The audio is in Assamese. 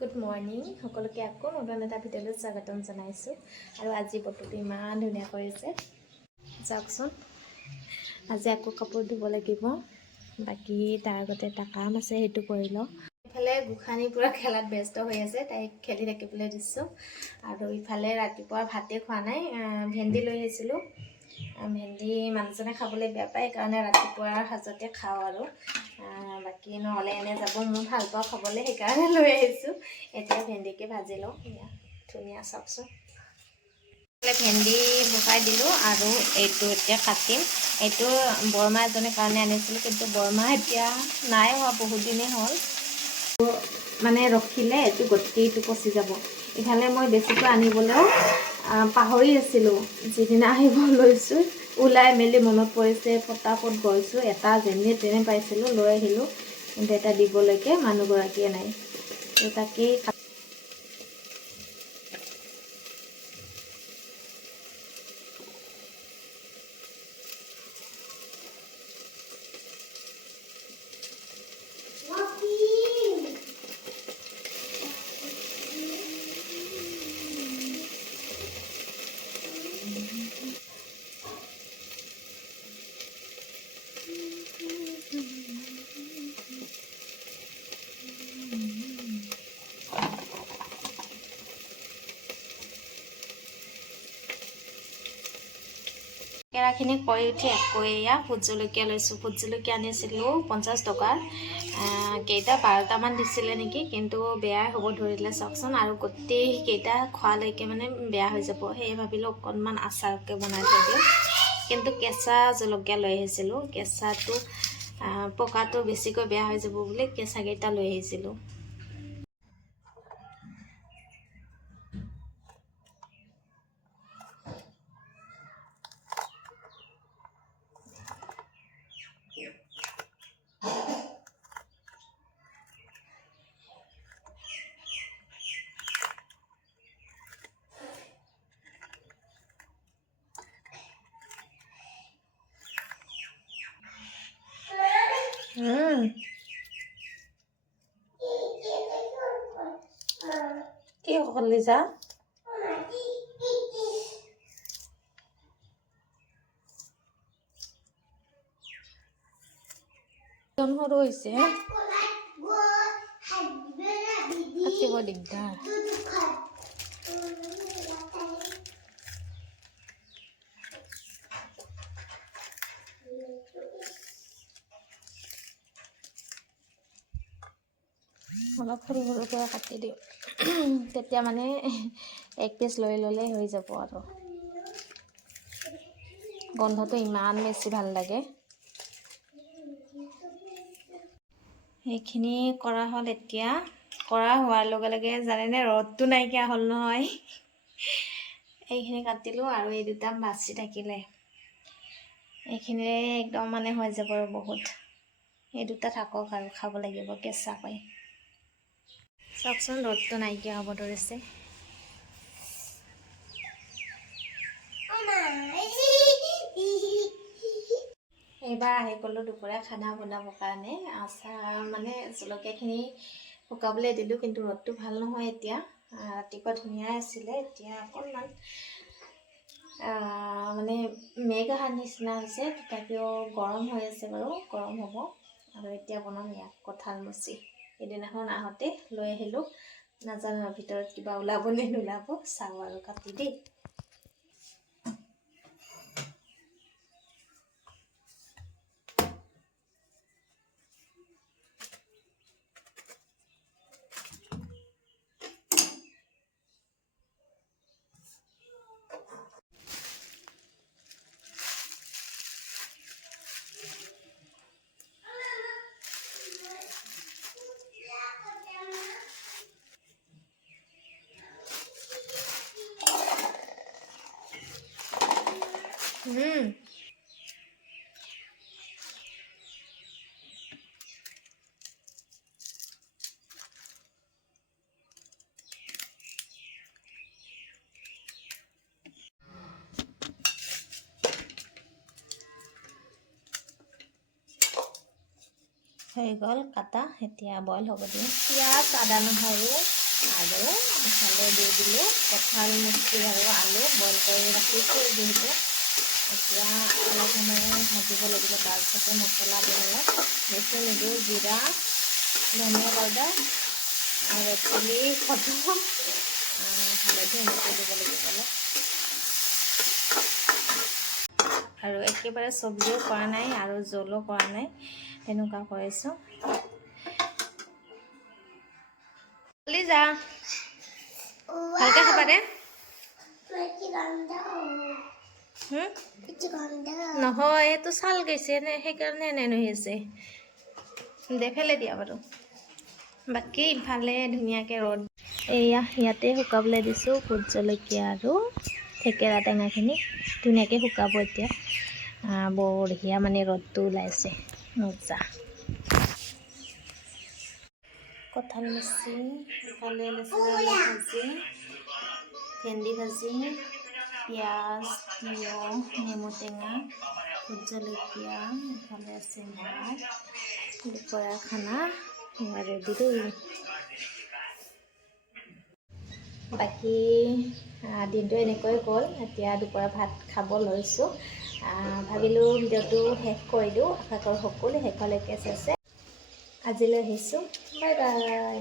গুড মৰ্ণিং সকলোকে আকৌ নতুন এটা ভিডিঅ'লৈ স্বাগতম জনাইছোঁ। আৰু আজি বতৰটো ইমান ধুনীয়া কৰিছে, চাওকচোন। আজি আকৌ কাপোৰ ধুব লাগিব, বাকী তাৰ আগতে এটা কাম আছে, সেইটো কৰি লওঁ। ইফালে গোসাঁনী পূৰা খেলাত ব্যস্ত হৈ আছে, তাইক খেলি থাকিবলৈ দিছোঁ। আৰু ইফালে ৰাতিপুৱা ভাতেই খোৱা নাই, ভেন্দি লৈ আহিছিলোঁ। ভেন্দি মানুহজনে খাবলৈ বেয়া পায়, সেইকাৰণে ৰাতিপুৱাৰ সাজতে খাওঁ আৰু বাকী নহ'লে এনে যাব। মই ভাল পাওঁ খাবলৈ, সেইকাৰণে লৈ আহিছোঁ। এতিয়া ভেন্দিকে ভাজি লওঁ, ধুনীয়া চাওকচোন। ভেন্দি বহাই দিলোঁ আৰু এইটো এতিয়া কাটিম। এইটো বৰমা এজনীৰ কাৰণে আনিছিলোঁ, কিন্তু বৰমা এতিয়া নাই হোৱা, বহুত দিনেই হ'ল। মানে ৰখিলে এইটো গোটেইটো পচি যাব। ইফালে মই বেছিকৈ আনিবলৈও পাহৰি আছিলোঁ। যিদিনা আহিব লৈছোঁ ওলাই মেলি মনত পৰিছে, পটাপট গৈছোঁ, এটা যেনে তেনে পাইছিলোঁ লৈ আহিলোঁ। কিন্তু এটা দিবলৈকে মানুহগৰাকীয়ে নাই, তাকেই কেৰাখিনি কৰি উঠি আকৌ এয়া ভোট জলকীয়া লৈছোঁ। ভোট জলকীয়া আনিছিলোঁ 50 টকাৰ, কেইটা 12টামান দিছিলে নেকি, কিন্তু বেয়াই হ'ব ধৰিলে চাওকচোন। আৰু গোটেইকেইটা খোৱালৈকে মানে বেয়া হৈ যাব, সেয়ে ভাবিলোঁ অকণমান আচাৰকৈ বনাই থৈ দিওঁ। কিন্তু কেঁচা জলকীয়া লৈ আহিছিলোঁ, কেঁচাটো পকাটো বেছিকৈ বেয়া হৈ যাব বুলি কেঁচাকেইটা লৈ আহিছিলোঁ। কি করলি যা সৰু হৈছে, কাটিব দিগদাৰ। অলপ সৰু সৰুকৈ কাটি দিওঁ, তেতিয়া মানে এক পিচ লৈ ল'লেই হৈ যাব। আৰু গন্ধটো ইমান বেছি ভাল লাগে। সেইখিনি কৰা হ'ল। এতিয়া কৰা হোৱাৰ লগে লগে জানেনে, ৰ'দটো নাইকিয়া হ'ল নহয়। এইখিনি কাটিলোঁ আৰু এই দুটা বাচি থাকিলে, এইখিনিৰে একদম মানে হৈ যাব আৰু বহুত। এই দুটা থাকক আৰু খাব লাগিব কেঁচাকৈ। চাওকচোন, ৰ'দটো নাইকিয়া হ'ব ধৰিছে। এইবাৰ আহি গ'লোঁ দুপৰীয়া খানা বনাবৰ কাৰণে। আচাৰ মানে জলকীয়াখিনি শুকাবলৈ দিলোঁ, কিন্তু ৰ'দটো ভাল নহয় এতিয়া। ৰাতিপুৱা ধুনীয়াই আছিলে, এতিয়া অকণমান মানে মেঘ অহাৰ নিচিনা হৈছে, তথাপিও গৰম হৈ আছে বাৰু, গৰম হ'ব। আৰু এতিয়া বনাম ইয়াক কঁঠাল মুচি। সেইদিনাখন আহোঁতে লৈ আহিলোঁ, নাজানো ভিতৰত কিবা ওলাব নে নোলাব, চাওঁ আৰু কাটি দেই। হৈ গ'ল কাটা, এতিয়া বইল হ'ব দিওঁ। পিঁয়াজ, আদা, নহৰু আৰু ইফালে দি দিলোঁ কঁঠাল মুচি আৰু আলু বইল কৰি ৰাখিছোঁ যিহেতু এতিয়া অলপ সময় ভাজিব লাগিব। তাৰপিছতে মছলা দি অলপ বেছি নিদিওঁ, জিৰা ধনিয়া পাউডাৰ আৰু চিলি ফটো হালধি এনেকৈ দিব লাগিব অলপ। আৰু একেবাৰে চব্জিও কৰা নাই আৰু জোলো কৰা নাই, তেনেকুৱা কৰিছোঁ। যা ভালকৈ খাবা দে। নহয় এইটো ছাল গৈছে নে সেইকাৰণে এনে হৈ আছে। দে ফেলে দিয়া বাৰু। বাকী ইফালে ধুনীয়াকৈ ৰ'দ এয়া ইয়াতে শুকাবলৈ দিছোঁ। ভোট জলকীয়া আৰু থেকেৰা টেঙাখিনি ধুনীয়াকৈ শুকাব এতিয়া। বঢ়িয়া মানে ৰ'দটো ওলাইছে মজা। কঁঠাল মুচি, ইফালে লেচেৰা ভাজি, ভেন্দি ভাজি, পিঁয়াজ, তিয়ঁহ, নেমু টেঙা, ভোট জলকীয়া, ইফালে আছে ভাত, দুপৰীয়াৰ খানা ৰেডি দেই। বাকী দিনটো এনেকৈ গ'ল। এতিয়া দুপৰীয়া ভাত খাব লৈছোঁ। ভাবিলোঁ ভিডিঅ'টো শেষ কৰি দিওঁ। আশা কৰোঁ সকলো শেষলৈকে চাইছে। আজিলৈ আহিছোঁ, বাই বাই।